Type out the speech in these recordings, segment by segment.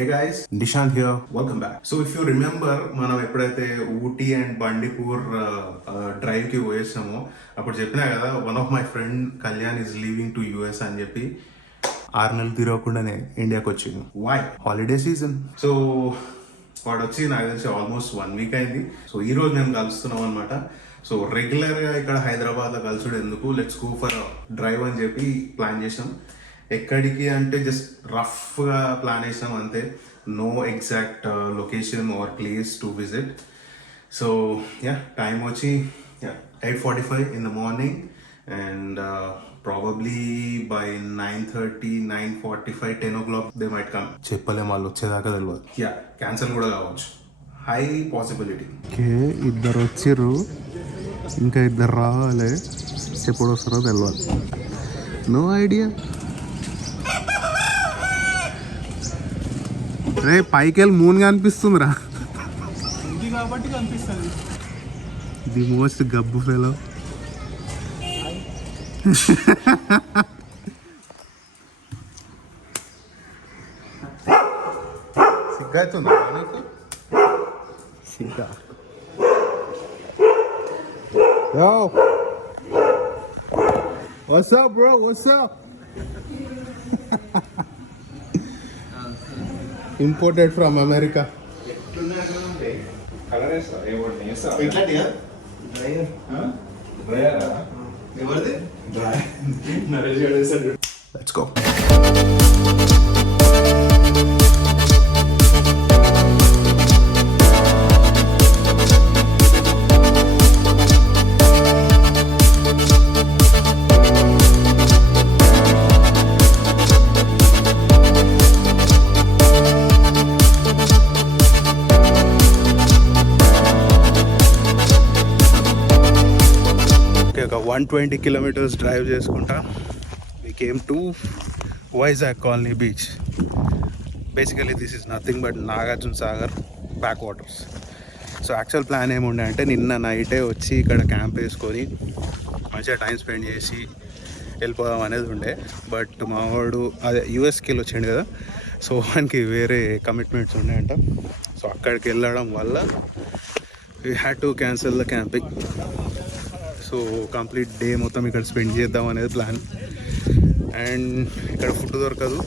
Hey guys, Nishant here. Welcome back. So if you remember, మనం ఎప్పుడైతే ఊటీ అండ్ బండిపూర్ డ్రైవ్ కి పోయేసామో అప్పుడు చెప్పినా కదా, one of my friend Kalyan is leaving to US అని చెప్పి 6 నెలలు తిరగకుండానే ఇండియాకి వచ్చింది. వై? Holiday season. సో వాడు వచ్చి నాకు తెలిసి ఆల్మోస్ట్ 1 వీక్ అయింది. సో ఈ రోజు నేను కలుస్తున్నాం అనమాట. సో రెగ్యులర్గా ఇక్కడ హైదరాబాద్లో కలుసుడు ఎందుకు, లెట్స్ గో ఫర్ డ్రైవ్ అని చెప్పి ప్లాన్ చేసాం. ఎక్కడికి అంటే జస్ట్ రఫ్గా ప్లాన్ చేసాం అంతే. No exact location or place to visit. So yeah, time వచ్చి 8:45 in the morning and probably by 9:30, 9:45, 10 o'clock they might come. చెప్పలేం వాళ్ళు వచ్చేదాకా తెలియదు. యా, క్యాన్సల్ కూడా కావచ్చు, హై పాసిబిలిటీ. ఓకే, ఇద్దరు వచ్చిర్రు, ఇంకా ఇద్దరు రావాలి. ఎప్పుడు వస్తారో తెలియదు. No idea. రే పైకి వెళ్ళి మూన్ కనిపిస్తుందిరా. కాబట్టి కనిపిస్తుంది. ది మోస్ట్ గబ్బు ఫెలో. సిగ్గుతుందా నీకు? సిగ్గా. Yo, what's up, bro? What's up? Imported from America. Let's go. ఒక 120 kilometers డ్రైవ్ చేసుకుంటా we came to Vizag Colony Beach. Basically this is nothing but Nagarjuna Sagar back waters. So actual plan ఏముండే అంటే నిన్న నైటే వచ్చి ఇక్కడ క్యాంప్ వేసుకొని మంచిగా టైం స్పెండ్ చేసి వెళ్ళిపోదాం అనేది ఉండే. బట్ మా వాడు అదే యూఎస్కి వచ్చిండు కదా, సో వానికి వేరే కమిట్మెంట్స్ ఉన్నాయంట. సో అక్కడికి వెళ్ళడం వల్ల we had to cancel the camping. So complete day మొత్తం ఇక్కడ స్పెండ్ చేద్దాం అనేది ప్లాన్. అండ్ ఇక్కడ ఫుడ్ దొరకదు,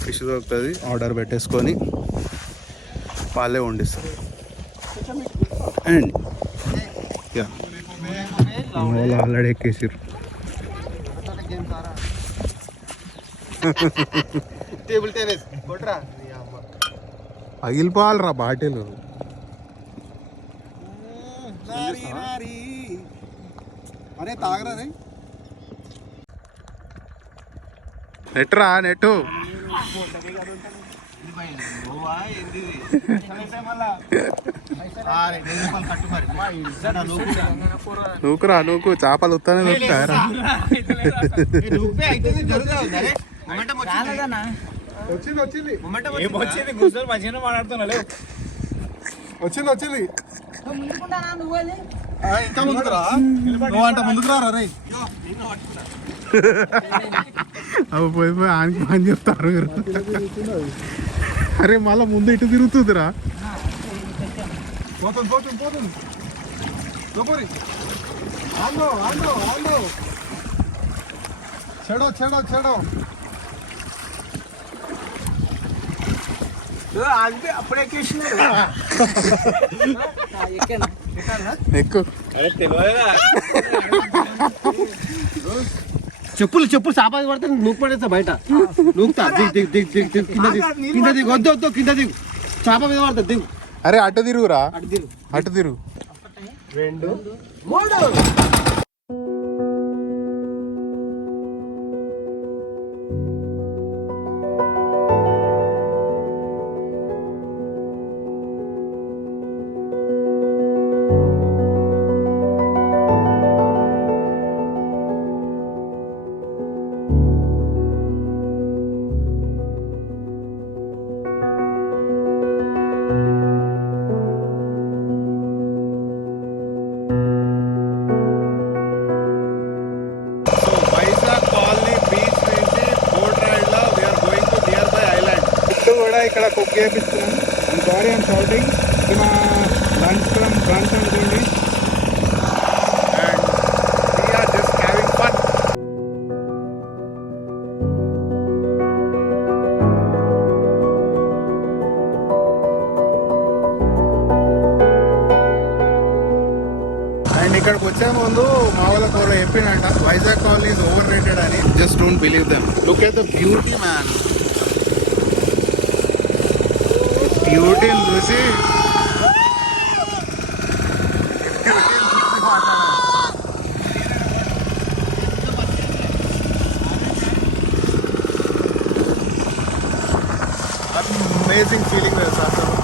ఫిష్ దొరుకుతుంది, ఆర్డర్ పెట్టేసుకొని వాళ్ళే వండిస్తారు. అండ్ యా, వాళ్ళు ఆల్రెడీ ఎక్కేసారు. పగిలిపోవాలరా బాటిల్. అరే తాగరా రే. నెట్రా నెట్టు. నూకురా నూకు, చేపలు వస్తానే దొరుకుతాయరా. వచ్చింది వచ్చింది వచ్చింది వచ్చింది. ఇంకా ముందుకు రా, నువ్వు అంట ముందుకు రా రే. అవి పోయి పోయి ఆయనకి పని చెప్తారు మీరు. అరే మళ్ళా ముందు ఇటు తిరుగుతుందిరా. పోతుంది పోతుంది పోతుంది. ఆందో ఆందో ఆందో. చెడో చెడో చెడో. అప్పుడే ఎక్కువ చెప్పులు చెప్పులు చాపాది పడితే నూకు పడేస్తా బయట. నూకుతా దిగు దిగు దిగు దిగు దిగు కింద దిగు కింద దిగు వద్దు వద్దు కింద దిగు. చాప మీద పడుతుంది దిగు. అరే అటు తిరుగురా, అటు తిరుగు అటు తిరుగు. 2 3. చేపిస్తున్నాను. I'm sorry I'm shouting. ఇది మా లంచ్ అనుకోండి. And we're just having fun. And ఇక్కడికి వచ్చే ముందు మా వాళ్ళకి ఎవరో చెప్పిండంట Vizag colony is overrated అని. Just don't believe them. Look at the beauty man. బ్యూటీని చూసి అమేజింగ్ ఫీలింగ్ తెలుసు అసలు.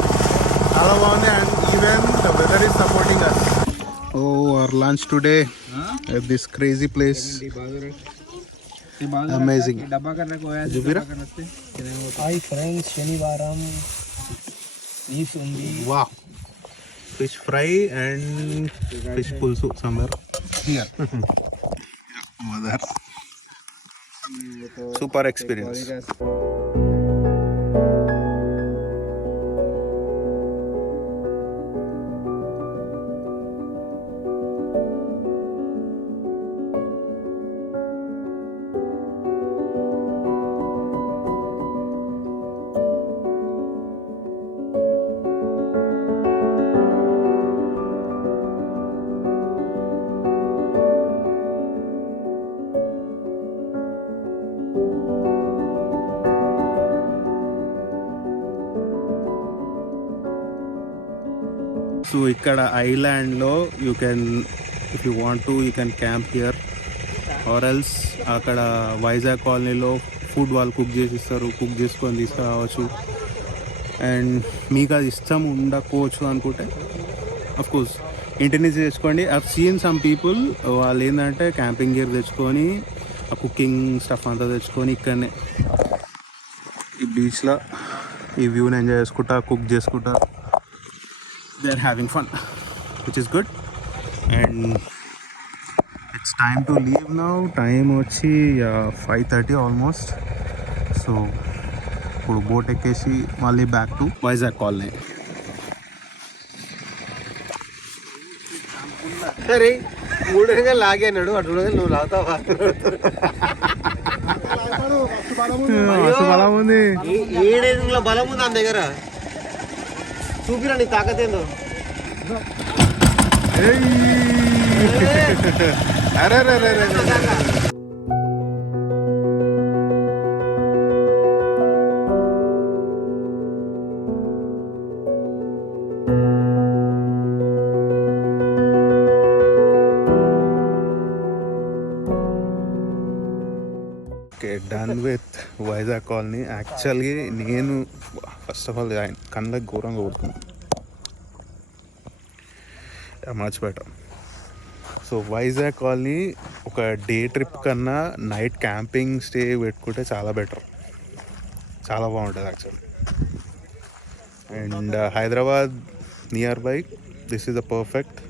చాలా బాగుంది. And even the weather is supporting us. Oh, our lunch today at this crazy place. Amazing. Jubira? Hi friends, శనివారం నీస్ ఉంది. Wow. Fish fry and fish pulsu somewhere here. Mother. Super experience. So ఇక్కడ ఐలాండ్లో you can, if you want to you can camp here, or else అక్కడ వైజాగ్ కాలనీలో ఫుడ్ వాళ్ళు కుక్ చేసి ఇస్తారు, కుక్ చేసుకొని తీసుకురావచ్చు. అండ్ మీకు అది ఇష్టం ఉండకపోవచ్చు అనుకుంటే అఫ్కోర్స్ ఇంటి నుంచి తెచ్చుకోండి. ఐవ్ సీన్ సమ్ పీపుల్ వాళ్ళు ఏంటంటే క్యాంపింగ్ గేర్ తెచ్చుకొని ఆ కుకింగ్ స్టఫ్ అంతా తెచ్చుకొని ఇక్కడనే ఈ బీచ్లో ఈ వ్యూని ఎంజాయ్ చేసుకుంటా, కుక్ చేసుకుంటా. They're having fun, which is good. And it's time to leave now. Time వచ్చి 5:30 almost. So ఇప్పుడు బోట్ ఎక్కేసి మళ్ళీ బ్యాక్ టు వైజాగ్ కాలనీ. సరే, 3 రంగా లాగాడు అటు నువ్వు లాగుతావా? బలం ఉంది. 7 బలం ఉంది నా దగ్గర. చూపిరా నీ తాకతేందో. అరే డన్ విత్ వైజాగ్ కాలనీ. యాక్చువల్గా నేను ఫస్ట్ ఆఫ్ ఆల్ కళ్ళకి ఘోరంగా కొడుతున్నాను, much better. So Vizag colony ఒక డే ట్రిప్ కన్నా నైట్ క్యాంపింగ్ స్టే పెట్టుకుంటే చాలా బెటర్, చాలా బాగుంటుంది actually. And Hyderabad nearby, this is the perfect.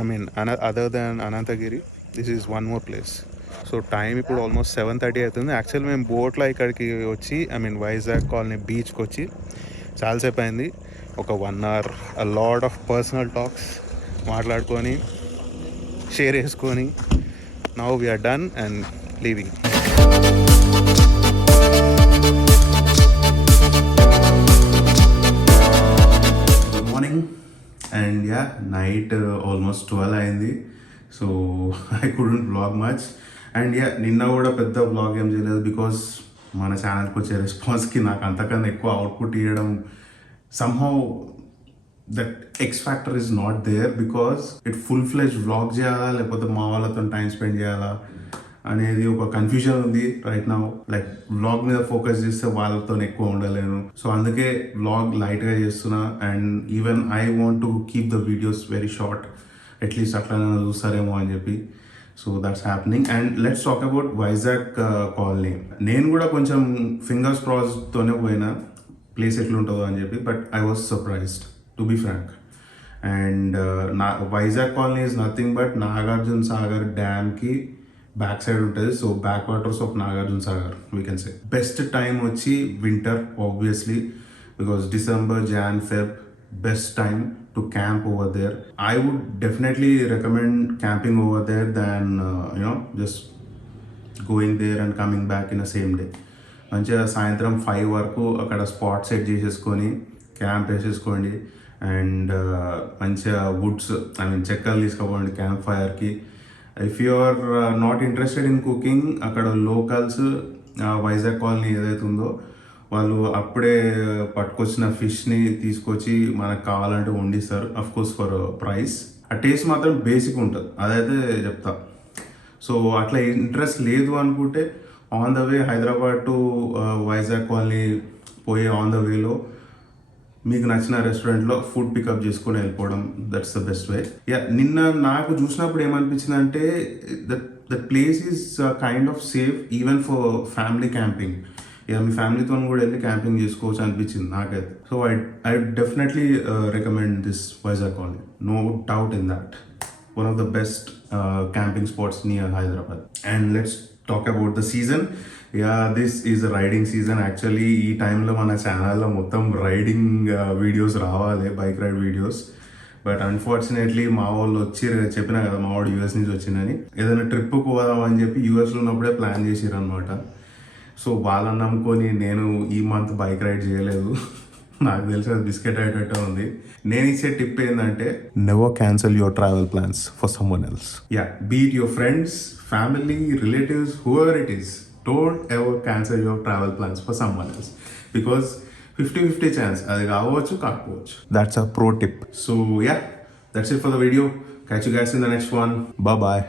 I mean other than Ananthagiri, this is one more place. So time ఇప్పుడు ఆల్మోస్ట్ 7:30 అవుతుంది. యాక్చువల్లీ మేము బోట్లో ఇక్కడికి వచ్చి, ఐ మీన్ వైజాగ్ కాలనీ బీచ్కి వచ్చి చాలాసేపు అయింది. ఒక 1 hour a lot of personal talks మాట్లాడుకొని షేర్ చేసుకొని now we're done and leaving. Good morning. And yeah, night almost 12 అయింది. So I couldn't vlog much. And yeah, నిన్న కూడా పెద్ద వ్లాగ్ ఏం చేయలేదు బికాస్ మన ఛానల్కి వచ్చే రెస్పాన్స్కి నాకు అంతకన్నా ఎక్కువ అవుట్పుట్ ఇవ్వడం somehow that X factor is not there, because it full-fledged vlog చేయాలా లేకపోతే మా వాళ్ళతో టైం స్పెండ్ చేయాలా అనేది ఒక కన్ఫ్యూజన్ ఉంది రైట్ నౌ. లైక్ వ్లాగ్ మీద ఫోకస్ చేస్తే వాళ్ళతో ఎక్కువ ఉండలేను. సో అందుకే వ్లాగ్ లైట్గా చేస్తున్నా. And even I want to keep the videos very short, at least అట్లా చూస్తారేమో అని చెప్పి. So that's happening. And let's talk about Vizag కాలనీ. నేను కూడా కొంచెం ఫింగర్స్ క్రాస్తోనే పోయినా ప్లేస్ ఎట్లుంటుందో అని చెప్పి, but I was surprised to be frank. And Vizag colony is nothing but Nagarjuna Sagar డ్యామ్కి బ్యాక్ సైడ్ ఉంటుంది. So backwaters of Nagarjuna Sagar we can say. Best time వచ్చి winter obviously, because December, Jan, Feb, best time to camp over there. I would definitely recommend camping over there than just going there and coming back in the same day. మంచిగా సాయంత్రం 5 వరకు అక్కడ spot set చేసేసుకొని camp వేసేసుకోండి and మంచిగా woods చెక్కలు తీసుకోపోండి camp ఫైర్కి. If you are not interested in cooking, అక్కడ లోకల్స్ వైజాగ్ కాలనీ ఏదైతే ఉందో వాళ్ళు అప్పుడే పట్టుకొచ్చిన ఫిష్ని తీసుకొచ్చి మనకు కావాలంటే వండిస్తారు, అఫ్ కోర్స్ ఫర్ ప్రైస్. ఆ టేస్ట్ మాత్రం బేసిక్ ఉంటుంది, అదైతే చెప్తా. సో అట్లా ఇంట్రెస్ట్ లేదు అనుకుంటే on the way Hyderabad to Vizag colony పోయే ఆన్ ద వేలో మీకు నచ్చిన రెస్టారెంట్లో ఫుడ్ పికప్ చేసుకొని వెళ్ళిపోవడం, that's the best way. Yeah, నిన్న నాకు చూసినప్పుడు ఏమనిపించింది అంటే that place is kind of safe even for family camping. ఇక మీ ఫ్యామిలీతో కూడా వెళ్ళి క్యాంపింగ్ చేసుకోవచ్చు అనిపించింది నాకైతే. So I definitely recommend this Vizag colony, no doubt in that. One of the best camping spots near Hyderabad. And let's talk about the season. Yeah, this is riding season. Actually ఈ టైంలో మన ఛానల్లో మొత్తం రైడింగ్ వీడియోస్ రావాలి, bike ride videos. But unfortunately మా వాళ్ళు చెప్పినా కదా మా వాడు యూఎస్ నుంచి వచ్చిందని, ఏదైనా ట్రిప్కి పోదామని చెప్పి యూఎస్లో ఉన్నప్పుడే ప్లాన్ చేసిర్రు అనమాట. సో వాళ్ళని నమ్ముకొని నేను ఈ మంత్ బైక్ రైడ్ చేయలేదు. నాకు తెలిసిన బిస్కెట్ అయ్యేటట్టు ఉంది. నేను ఇచ్చే టిప్ ఏంటంటే, never cancel your travel plans for someone else. Yeah, beat your friends, family, relatives, whoever it is, don't ever cancel your travel plans for someone else, because 50-50 ఛాన్స్, అది కావచ్చు కాకపోవచ్చు. That's a pro tip. So yeah, that's it for the video. Catch you guys in the next one. Bye bye.